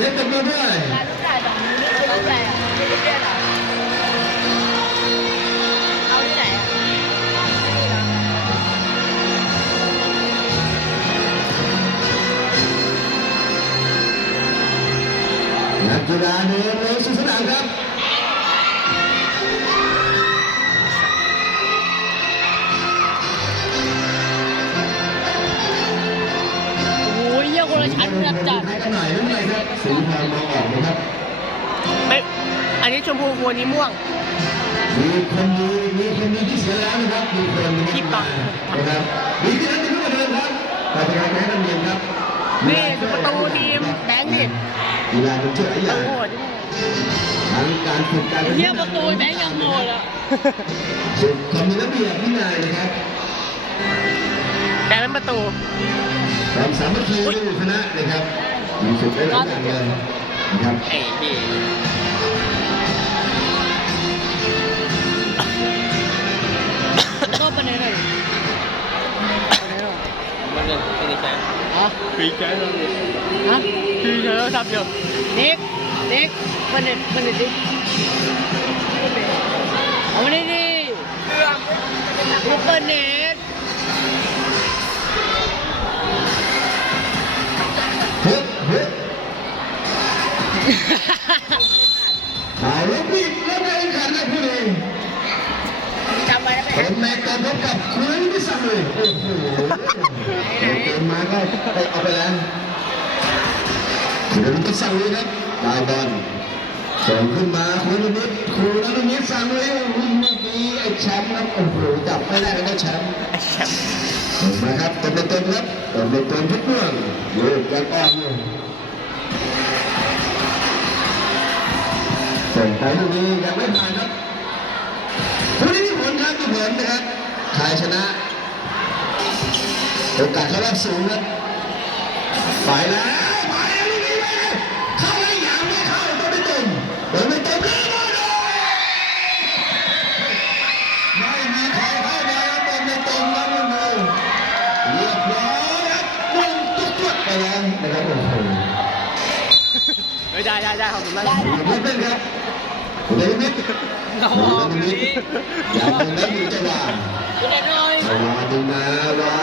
เซฟตบมือด้วย ชั้นแบบจัดให้กันหน่อยไม่เป็นไรครับสีทองมองออกนะครับไม่ อันนี้ชมพูควรนี้ม่วง มีคนดีมีคนดีที่เสียแล้วนะครับ มีคนที่ปักนะครับมีที่นั้นจะรู้เหมือนเดิมครับการจัดการแข่งขันเรียนครับนี่คือประตูทีมแบงค์ดิกีฬาเป็นเชื่อหลายอโอ้ย่างโหทั้งการฝึกการเยี่ยประตูแบงค์ยังโหดอะฝึกความมีระเบียบวินัยนะครับ แบงค์เป็นประตู ความสามัคคีอยู่คณะนะครับมีฝึกได้หลายอย่างเลยนะครับเอ้ยพี่ก็ประเด็นอะไรประเด็นอะไรมันเงินไม่ได้ใช้ฮะฟรีใช้เลยฮะคือเธอทำอยู่เด็กเด็กประเด็นประเด็นดิเอามาดิดิรูปเปิดเน็ต แล้วพี่แล้วไม่ขันนะพี่เองจำไว้ไมผมแม่กพบกับคุณพิสันเลยโอ้โหเกินมาก็ไปเอาไปแล้วคุณพิสันเลยครับได้บอลส่งขึ้นมาคุณนิดคุณนิดสั่งเลยโอ้โหลูกนี้ไอ้แชมป์ครับโอ้โหจับไม่ได้แล้วแชมป์มป์เห็นไหมครับเต็มเต็มครับเต็มเต็มทุกเรื่องโยกกันอ้อม ส่งไปลูกนี้ยังไม่ผ่านครับผู้นี้มีผลครับมีผลนะครับใครชนะโอกาสเข้ารอบสูงครับไปแล้วไปแล้วลูกนี้ไปแล้วเข้าไม่หยางไม่เข้าตัวไม่ตรงตัวไม่ตรงเลยมาเลยไม่มีใครเข้าไปครับตัวไม่ตรงครับลูกนี้เรียบร้อยครับลงตุ๊กตุ๊กไปแล้วนะครับโอ้โหเฮ้ยได้ได้ได้ขอบคุณมากไม่เป็นครับ เดวิดน้องเดวิดอย่าตรงนั้นอยู่จังหวะคุณเด็กน้อยจังหวะดึงมาว่า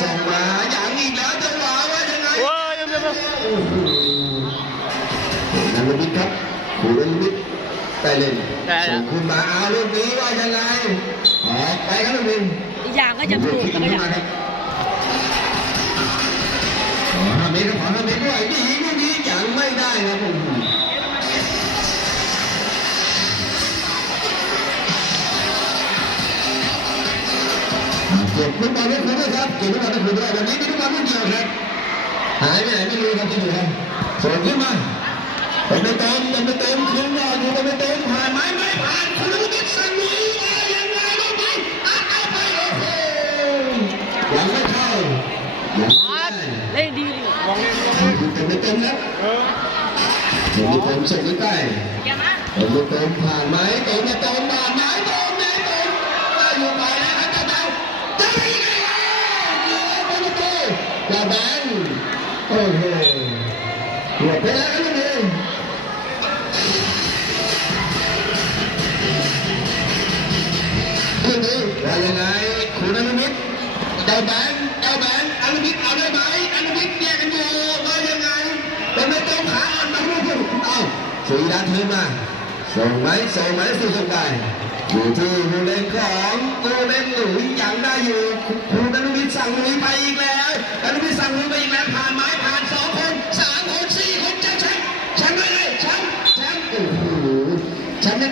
ส่งมาอย่างอีกแล้วจังหวะว่ายังไงโอ้ยเดี๋ยวเดี๋ยวโอ้โหนันลวิทครับคุณนันลวิทไปเล่นส่งคุณมาเอาลูกนี้ว่ายังไงออกไปครับลูกนี้อีกอย่างก็จะพูดแล้วก็อย่างขอห้าเมตรขอห้าเมตรด้วยดีลูกนี้ยังไม่ได้ครับผม ก็บลูกบอลไม่คืนด้วยครับเก็บลูกบอลไม่คืนด้วยวันนี้มีลูกบอลลูกเดียวครับหายไปไหนไม่รู้ครับที่อยู่ครับส่งขึ้นมาเป็นไปเต็มเป็นไปเต็มคืนยอดอยู่เป็นไปเต็มผ่านไหมไม่ผ่านคุณลูกนิดสันนี้มายังไงลูกนี้อัดเอาไปโอ้โหยังไม่เข้ายังไม่ได้เล่นดีดิมองเล่นมองเล่นเป็นไปเต็มแล้วเออเป็นไปเต็มส่งใกล้แกมาๆเป็นไปเต็มผ่านไหมเต็มจะเต็มผ่านไหมเต็มไหมเต็ม หลบไปแล้วครับลูกนี้ลูกนี้ว่ายังไงคุณอนุมิตเจ้าแบงเจ้าแบงอนุมิตเอาได้ไหมอนุมิตแยกกันอยู่ว่ายังไงเป็นไม่ต้องขาอ่อนมาลูกเอาสีด้านพื้นมาส่งไหมส่งไหมสู่ส่งได้อยู่ที่ผู้เล่นของผู้เล่นหลุยยังได้อยู่คุณอนุมิตสั่งหลุยไป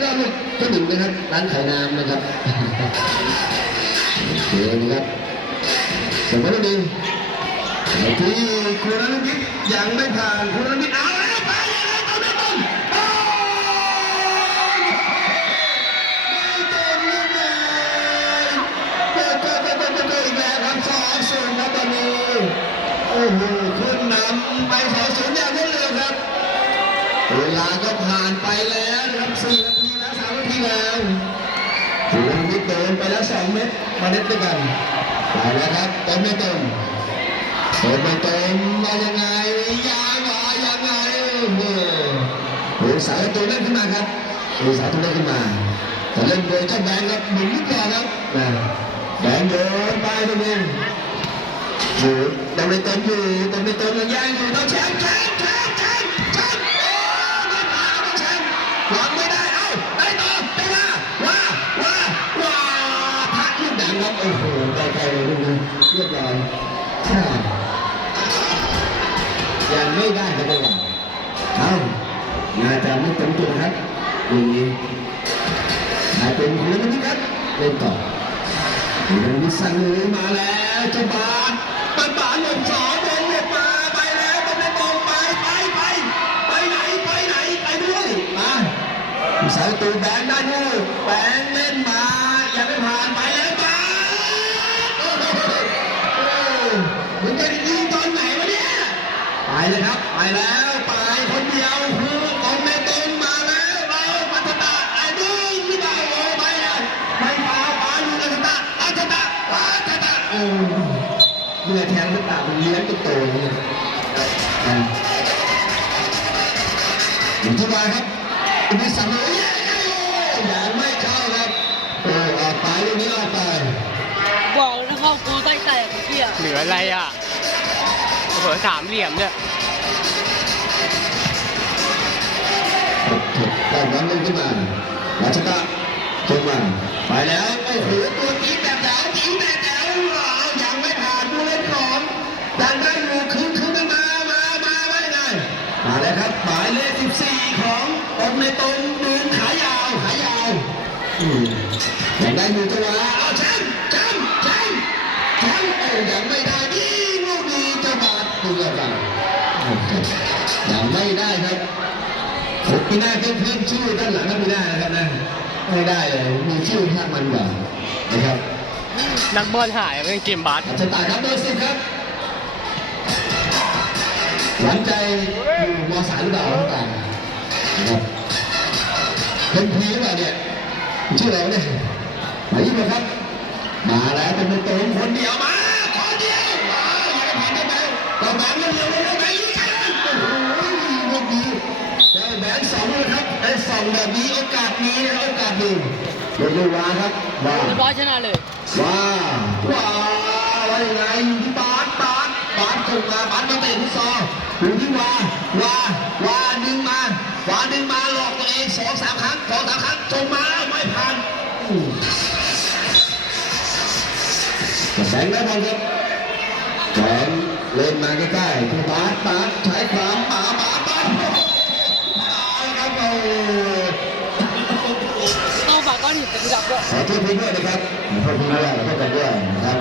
ก็ลูกก็หนึ่งนะครับ ร้านขายน้ำนะครับโอเคนะครับสมมติดีที่คุณอนุมิตยังไม่ผ่านคุณอนุมิตเอาาทีแล้วถือว่ามินไปแล้วสองเม็ดมาเน็ตด้วยกันไปแล้วครับเต็มไม่เต็มเต็มไม่เต็มมายังไงยังไงยังไงงสาวประตูเล่นขึ้นมาครับองสาวประตูเล่นขึ้นมาแต่เล่นโดยเจ้าแบงค์ครับหมุนนิดเดียวครับนะแบงค์เดินไปตรงนี้อยู่ตรงในต้นอยู่ตรงในต้นยังย่างอยู่ต้องแชมป์แชมป์แชม ไกลๆเลยเรียบร้อยอ่ยังไม่ได้ครับจังหวะเอ้าน่าจะไม่ตรงตัวครับอย่างนี้นายเป็นคนละนิดครับเล่นต่อมันมีสั่งเลยมาแล้วเจ้าบาสปันบาสหลบสองบอลหลบมาไปแล้วมันไม่ตรงไปไปไปไปไหนไปไหนไปด้วยมาสายตูแบงได้ด้วยแบง แล้วไปคนเดียวคือกองเมตุนมาแล้วเราพัฒนาไอ้ดึงไม่ได้โอ้ไปเลยไม่พาพาอยู่ในพัฒนาพัฒนาพัฒนาโอ้เมื่อแทงพัฒนามันเลี้ยงตัวโตเนี่ยอะอยู่ที่มาครับอุปสรรคเลยยังไม่เข้าครับโอ้ออกไปลูกนี้ออกไปบอกแล้วเข้ากูใต้แตกเกี้ยเหลืออะไรอะเผลอสามเหลี่ยมเนี่ย ตอนนั้นเล่นขึ้นมาราชตะลงมาไปแล้วโอ้โหตัวจีแบบแถวจีแบบแถวยังไม่ผ่านผู้เล่นของยังได้อยู่คืนคืนมามามาไม่ไงมาแล้วครับหมายเลข14 ขององในตรงดูนขายาวขายาวอืมยังได้อยู่ตัวเอาแชมป์แชมป์แชมป์แชมป์โอ้ยังไม่ได้ยิงลูกดีจะบาดเบื่อกันยังไม่ได้ครับ ปีหน้าเพิ่มเพิ่มชื่อด้านหลังก็ไม่ได้นะครับนะไม่ได้เลยมีชื่อท่ามันกว่านะครับนักบอลหายเล่นเกมบาสอาจจะตายครับเบอร์สิบครับหวานใจอยู่มสามหรือเปล่าต่างนะครับเป็นพีหรือเปล่าเนี่ยชื่ออะไรวะเนี่ยมายิ่งเลยครับ มาแล้วเป็นตัวตรงคนเดียวมาคนเดียวมาอย่าไปผ่านได้ไหมต่อแบงค์เร็วเร็วเร็วไปยิ่งใช่โอ้โหลูกนี้ ได้แบงค์สองเลยครับได้สองแบบนี้โอกาสมีนะครับโอกาสมีเร็วๆวาครับว้าเรียบร้อยชนะเลยว้าวว้าวว่ายังไงอยู่ที่บาสบาสบาสส่งมาบาสมาเตะฟุตซอลอยู่ที่วาวาวาดึงมาวาดึงมาหลอกตัวเองสองสามครั้งสองสามครั้งส่งมาไม่ผ่านอืมแบงค์ได้บอลครับแบงค์เล่นมาใกล้ๆที่บาสบาสใช้ความป่าบาสบาส ต้องฝากก้อนหินเป็นระดับด้วยขอโทษพี่ด้วยนะครับขอโทษพี่ด้วยขอโทษกันด้วยนะครับ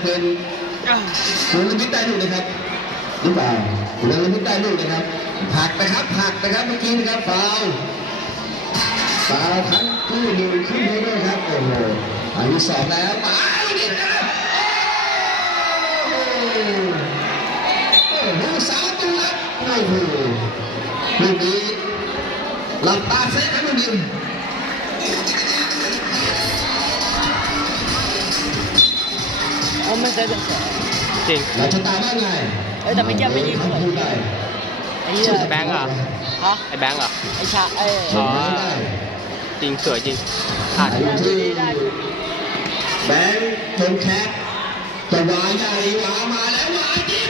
น่าจะเป็นคุณลมิตได้ลูกนะครับหรือเปล่าคุณลมิตได้ลูกนะครับผลักนะครับผลักนะครับเมื่อกี้นะครับฟาวฟาวทั้งคู่หนึ่งขึ้นนี้ด้วยครับโอ้โหอายุสองแล้วมาลูกนี้นะครับโอ้โหโอ้โหสามตัวครับโอ้โหลูกนี้หลับตาเซ็ตครับลูกนี้ ผมไม่เคยเป็นเสือจริง เราจะตามว่าไงเอ้ยแต่ไม่เกี่ยวไม่ยิงเขาพูดได้ไอ้เหี้ยไอ้แบงค์เหรอฮะไอ้แบงค์เหรอ ไอ้ชาเอ้ยอ๋อไม่ได้จริงสวยจริงขาดอายุที่แบงค์จงแคทจะวายใหญ่วามาแล้ววายจี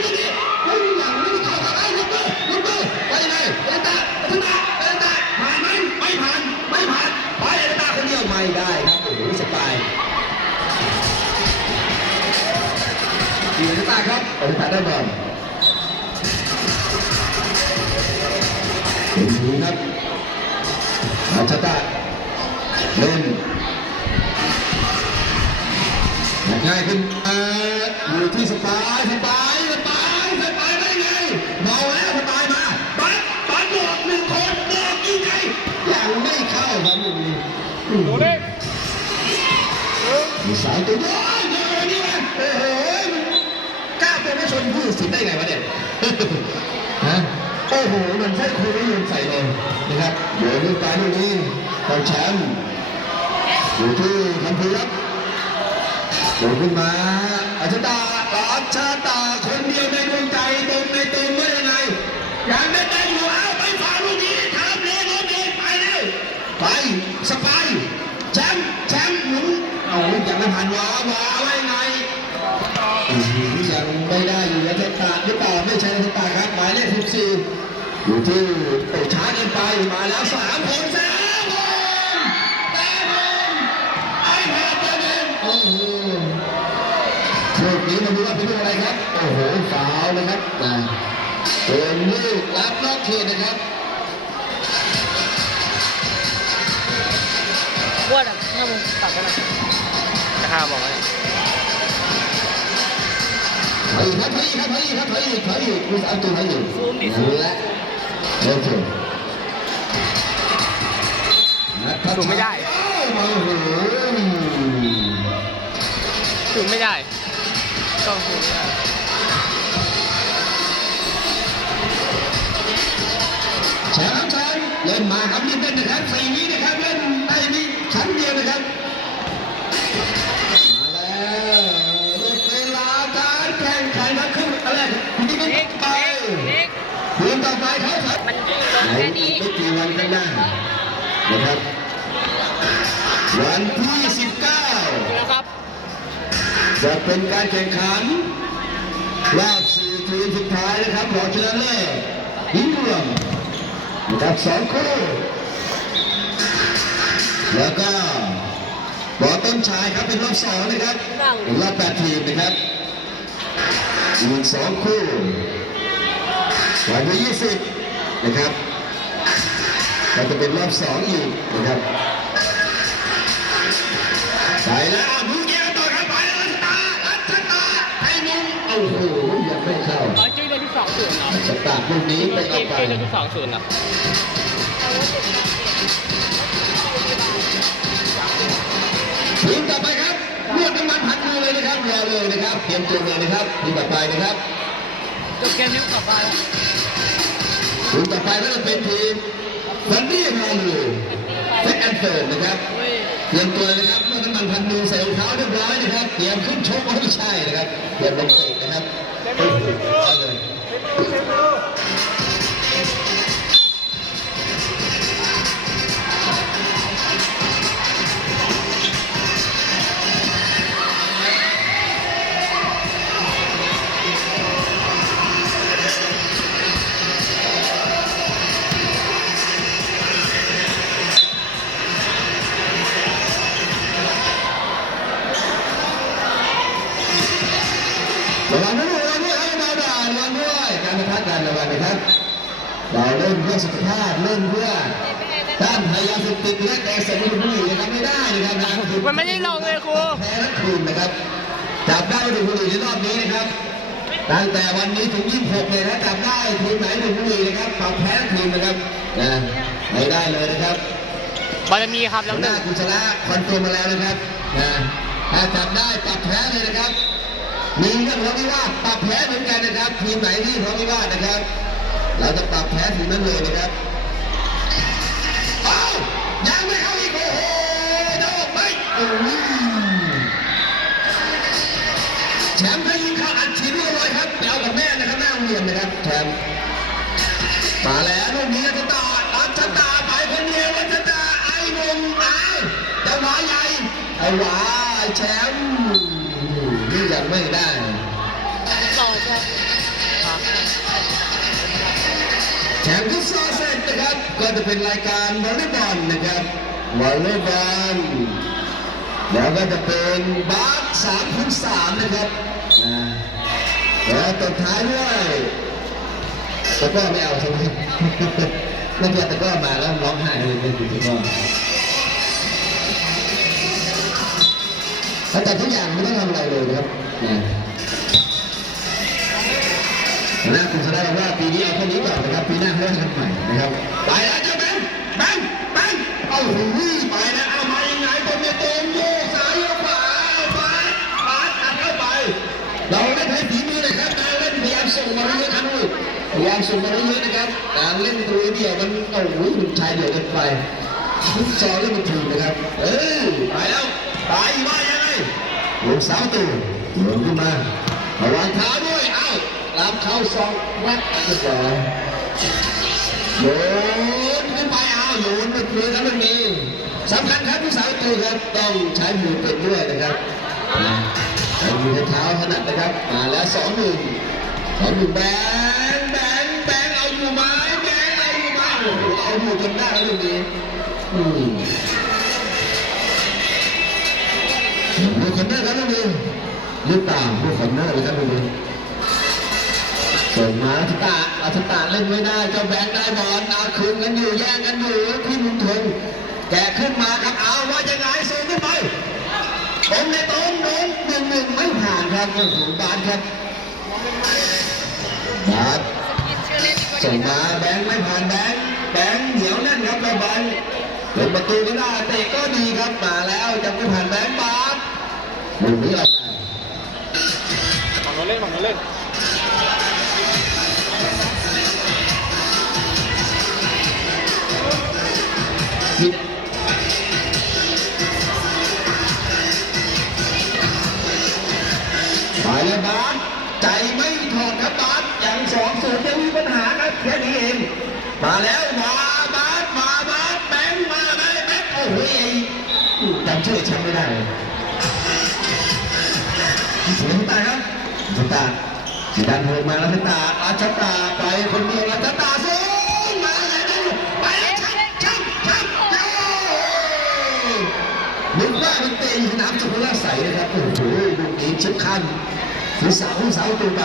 ลูก ตาครับผมตาได้บอลเป็นดีครับอาชตาเล่นง่ายขึ้นมาอยู่ที่สปายสปายสปายสปายได้ไงเมาแล้วสปายมาบัดบัดบวกหนึ่งคนบวกยังไงยังไม่เข้าครับลูกนี้โดนเล็กมีสายตัวย้อยเยอะนี่นะโอ้โหกล้าเป็นไม่ชนผู้ตัด สินได้ไงวะเนี่ยฮะโอ้โห มันใช่ครูไม่ยืนใส่เลยนะครับเดี๋ยวลูกตาลูกนี้เอาแชมป์อยู่ที่ทันทีครับโดดขึ้นมาอาชาตาอาชาตาคนเดียวในดวงใจตรงในตรงว่ยังไงยังได้ได้อยู่เอาไปฝ่าลูกนี้ทำเลยลูกนี้ไปเร็วไปสไปายแชมป์แชมป์หมุนเอายังไม่ผ่านวามา ตาหรือเปล่าไม่ใช่รัชตาครับหมายเลข14อยู่ที่โอ้ช้าเกินไปมาแล้วสามคนแซมคนแซมคนไอ้แพทย์เดินโอ้โหลูกนี้มาดูว่าเป็นลูกอะไรครับ โอ้โหฟาวล์นะครับนะเป็นลูกรับนอกเขตนะครับ ว่าแบบถ้ามึงตัดกันหน่อยจะห้าบอก ว่าถอยครับถอยครับถอยครับถอยถอยคุณเอาตัวถอยอยู่นั่นและโอเคถูกไม่ได้ถูกไม่ได้ต้องถูกไม่ได้แชมป์แชมป์เล่นมาครับรีบเล่นนะครับสี่วินะครับ ไม่กี่วันข้างหน้านะครับ วันที่แล้วครับ19 จะเป็นการแข่งขันรอบสี่ทีมสุดท้ายนะครับรองชนะเลิศยิงรวมนะครับสองคู่ แล้วก็บอต้นชายครับเป็นรอบสองนะครับรอบแปดทีมนะครับอีกสองคู่วันที่20นะครับ ก็จะเป็นรอบสองอีกนะครับไปแล้วผู้เกียร์ต่อครับไปรัชตารัชตาให้มุมโอ้โหยังไม่เข้าอ๋อจุ้ยได้ที่สองศูนย์เหรอรัชตาลูกนี้ไปเกเอามไปจุ้ยได้ที่สองศูนย์เหรอทีมต่อไปครับนวดน้ำมันผัดมือเลยนะครับรอเลยนะครับเตรียมตัวเลยนะครับทีมต่อไปนะครับจบเกมนี้กลับบ้านแล้วทีมต่อไปก็จะเป็นทีม ฟันดี้มาเลยเฟสแอนเฟิร์ดนะครับเว้ยเตรียมตัวนะครับเมื่อน้ำมันพันมือใส่รองเท้าเรียบร้อยนะครับเตรียมขึ้นชกไม่ใช่นะครับเตรียมลงเตะนะครับเอาเลย ล่นเพื่อสุขภาพเล่นเพื่อต้านภัยยาเสพติดและแต่เสพติดบุหรี่นะครับไม่ได้นะครับนะมันไม่ได้ลงเลยครูแพ้ทั้งคืนนะครับจับได้ดูบุหรี่ในรอบนี้นะครับตั้งแต่วันนี้ถึง 26เลยนะจับได้ทีมไหนดูบุหรี่นะครับปรับแพ้ทั้งทีมนะครับนะไม่ได้เลยนะครับบารมีครับแล้วหัวหหนึ่น้างกุศลคอนเฟิร์มมาแล้วนะครับนะถ้าจับได้ปรับแพ้เลยนะครับมีเรื่องทะเลาะวิวาทปรับแพ้เหมือนกันนะครับทีมไหนที่ทะเลาะวิวาทนะครับ เราจะปรับแพ้ทีมนั้นเลยนะครับเอายังไม่เข้าอีกโอ้โหโดนไปโอ้ยแชมป์ให้ยิงเข้าอัดฉีดเรียบร้อยครับไปเอากับแม่นะครับหน้าโรงเรียนนะครับแชมป์มาแล้วลูกนี้จะต่อรัชตาไปคนเดียวรัชตาไอ้หนุ่มไอ้จะหวาใหญ่ไอ้หวาแชมป์นี่ยังไม่ได้ แข่งฟุตซอลเสร็จนะครับก็จะเป็นรายการวอลเลย์บอลนะครับวอลเลย์บอลแล้วก็จะเป็นบาสสามคูณสามนะครับแล้วตบท้ายด้วยตะก้อไม่เอาใช่ไหมนักเรียนตะก้อมาแล้วร้องไห้เลยเป็นตะก้อแล้วแต่ทุกอย่างไม่ต้องทำอะไรเลยครับนะนะคุณ แล้วว่าปีนี้เอาแค่นี้ก่อนนะครับปีหน้าเริ่มกันใหม่นะครับไปแล้วเจ้าแบงค์แบงค์แบงค์เอาหูไปแล้วเอามายังไงตรงนี้ตรงโยายโยกขวาขวาขวาตัดเข้าไป เราได้ใช้ฝีมือเลยครับการเล่นพยายามส่งมาเรื่อยๆครับพยายามส่งมาเรื่อยๆนะครับการเล่นตัวเดียวมันเอ้โหุ่นชายเดียวกันไปทุกซอยเล่นเป็นทีมนะครับ เออไปแล้วไปว่ายังไงลูกสาวตัวหลงขึ้นมาระวังเท้าด้วย เอ้ารับเข้าซองว๊บเรียบร้อยโยนขึ้นไปเอาโยนไม่เพื่อครับมันมีสำคัญครับผู้สาวตัวครับต้องใช้มือเป็นด้วยนะครับใช้มือเท้าถนัดนะครับมาแล้วสองหนึ่งสองหนึ่งแบงแบงแบงเอาอยู่ไหมแบงเอาอยู่ไหมโอ้โหเอาอยู่จนได้แล้วตรงนี้อืมมือคนหน้าครับตรงนี้ลูกตามมือคนหน้าเลยครับตรงนี้ ส่งมาทิตาอาทิตาเล่นไม่ได้ เจ้าแบงได้บอลเอาคืนกันอยู่แย่งกันอยู่พี่มุนทงแกขึ้นมาครับเอาว่าจะไงส่งขึ้นไปตรงในตรงโดนหนึ่งหนึ่งไม่ผ่านครับโอ้โหบานครับครับส่งมาแบงค์ไม่ผ่านแบงค์แบงค์เหนียวแน่นครับแบงค์เป็นประตูก็ได้เตะก็ดีครับมาแล้วจะไม่ผ่านแบงค์บาสมุมนี้อะไรฝั่งโน้นเล่นฝั่งโน้นเล่น ไปเลยบาสใจไม่ถอดครับบาสอย่างสองศูนย์ยังมีปัญหาครับแค่นี้เองมาแล้วมาบาสมาบาสแบงค์มาไหมแบงค์โอ้โหจำชื่อฉันไม่ได้เลยสีน้ำตาครับน้ำตาสีดำโผล่มาแล้วน้ำตาอาชตาไปคนเดียวแล้วน้ำตาสู กว่ามันเตะสนามจุฬาใสนะครับโอ้โหลูกนี้ชิบคันผู้สาวผู้สาวตัวไป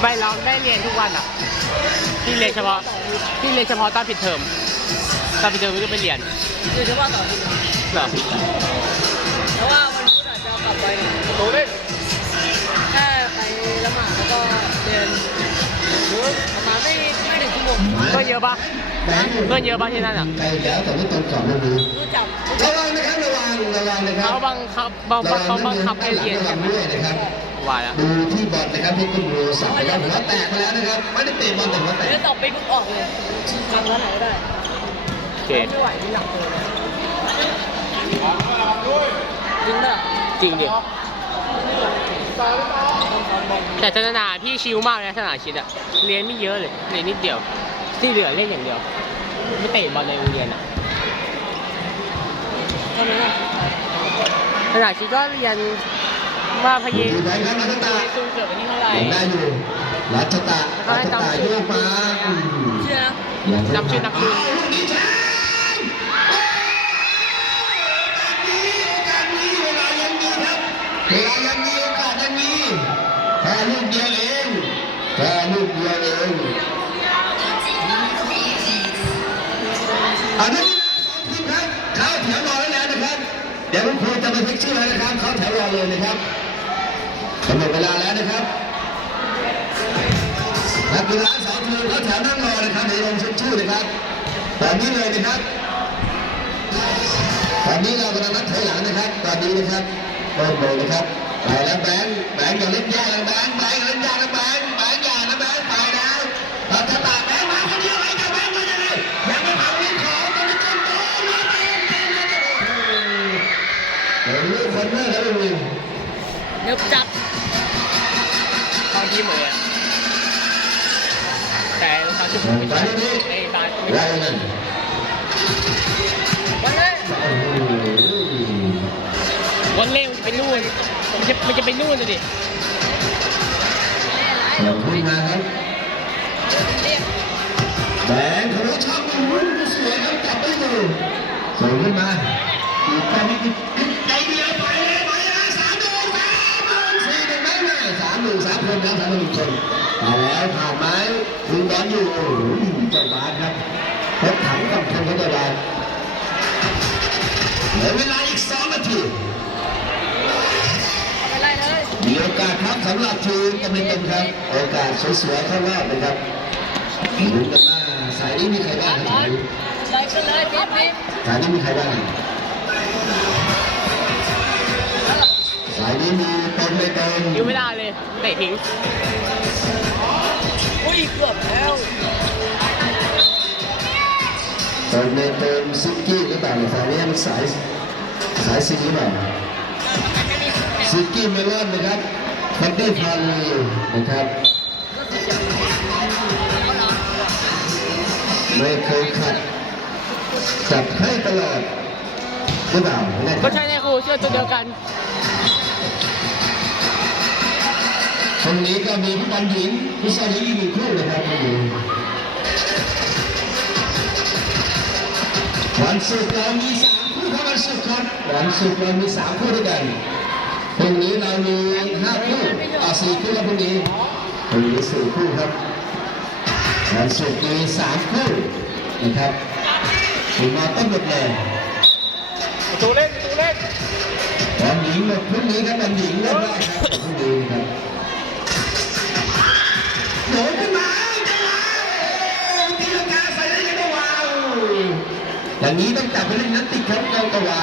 ใบเราได้เรียนทุกวันอะพี่เรียนเฉพาะพี่เรียนเฉพาะตอนปิดเทอมตอนปิดเทอมไม่ได้ไปเรียนคือเฉพาะต่อที่เหรอ เพื่อนเยอะปะแบงค์เพื่อนเยอะปะที่นั่นอะไกลแล้วแต่ไม่ตรงกรอบเลยรู้จักระวังนะครับระวังระวังนะครับเขาบังคับบังคับเขาบังคับให้เรียนระวัใช่งไหมด้วยนะครับว่าแล้วดูที่บอลนะครับที่คุณดูสับไปแล้วหัวแตกไปแล้วนะครับไม่ได้เตะบอลแต่หัวแตกเดี๋ยวต่อไปปุ๊บออกเลยทำร้านไหนก็ได้โอเคไม่ไหวที่หลังเลยจริงป่ะจริงดิ แต่ธนาพี่ชิลมากเลยนะธนาชิดอะเรียนไม่เยอะเลยเรียนนิดเดียว ที่เหลือเล่นอย่างเดียว ไม่เตะบอลในโรงเรียนอะทำไมอะธนาชิดก็เรียนว่าพดูยีแบงค์ครับรัชตาซูเกิดวันนี้เท่าไหร่ยังได้อยู่รัชตารัชตาโยกมาเชื่อนะนับชื่อนับชื่อลูกนี้แอันนี้สองทีมครับ เขาแถวรอแล้วนะครับ เดี๋ยวคุณครูจะไปเช็คชื่อแล้วนะครับ เขาแถวรอเลยนะครับกำหนดเวลาแล้วนะครับนักกีฬาสองทีมเข้าแถวนั่งรอนะครับเดี๋ยวลงชื่อนะครับแบบนี้เลยนะครับ ตอนนี้เรากำลังนับถอยหลังนะครับ ตอนนี้นะครับเริ่มเลยนะครับไปแล้วแบงค์แบงค์อย่าเล่นยากนแบงค์แบงค์อย่าเล่นยากแบงค์ เดี๋ยวจัดตอนที่เหมือนแต่ตอนที่ผมไม่ใช่ไอ้ตอนได้นั่นไปเลยโอ้วันเล่มันจะไปนู่นมันจะมันจะไปนู่นเลยดิขอบคุณนะครับแบงค์เขาชอบดูรุ่นสวยครับจับไม่อยู่ส่งขึ้นมาอีกไปนิด นึ่งสามคนนะสามหนึ่งคนมาแล้วผ่านไหมดึงบอลอยู่โอ้โหเจ้าบาสครับรถถังกับคนเขาเจ้าบาสเหลือเวลาอีกสองนาทีเอาไปไล่เลยมีโอกาสครับสำหรับทีมกำลังเป็นครับ โอกาสสวยๆเข้ารอบนะครับดูกันว่าสายนี้มีใครบ้างครับไล่ขึ้นเลยปิ๊บปิ๊บสายนี้มีใครบ้าง ยนี้มีตรงไม่ตรงยิงไม่ได้เลยเตะทิ้งอุ้ยเกือบแล้วตรงไม่ตรงซิกกี้หรือเปล่าเนี่ยสายนี้มันสายสายซีหรือเปล่าซิกกี้เมลอนนะครับฟันดี้ฟันนะครับไม่เคยขัดจัดให้ตลอดหรือเปล่าไม่แน่ใจก็ใช่แน่ครูเสื้อตัวเดียวกัน ตรงนี้ก็มีผู้บอลหญิงผู้ชายหญิงอีกหนึ่งคู่นะครับตรงนี้วันศุกร์เรามีสามคู่ครับวันศุกร์ครับวันศุกร์เรามีสามคู่ด้วยกันพรุ่งนี้เรามีห้าคู่อ่าสี่คู่ครับพรุ่งนี้พรุ่งนี้สี่คู่ครับวันศุกร์มีสามคู่นะครับถึงมาต้นหมดเลยตูเล่นตูเล่นบอลหญิงหมดพรุ่งนี้ครับบอลหญิงเล่นได้ครับพรุ่งนี้ครับ อย่างนี้ต้องจับไปเล่นนัดติดครับเจ้ากวา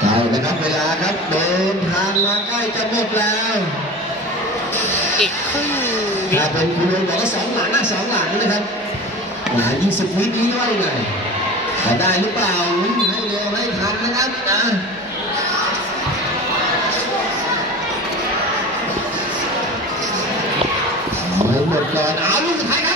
เอาละครับเวลาครับเดินทางมาใกล้จะหมดแล้วอีกครึ่งวิถ้าเป็นคุณลุงบอกว่าสองหลังนะสองหลังนะครับหลังยี่สิบวินี้ว่ายังไงจะได้หรือเปล่าวิ่งให้เร็วให้ทันนะครับนะ ไม่หมดก่อนเอาลูกสุดท้าย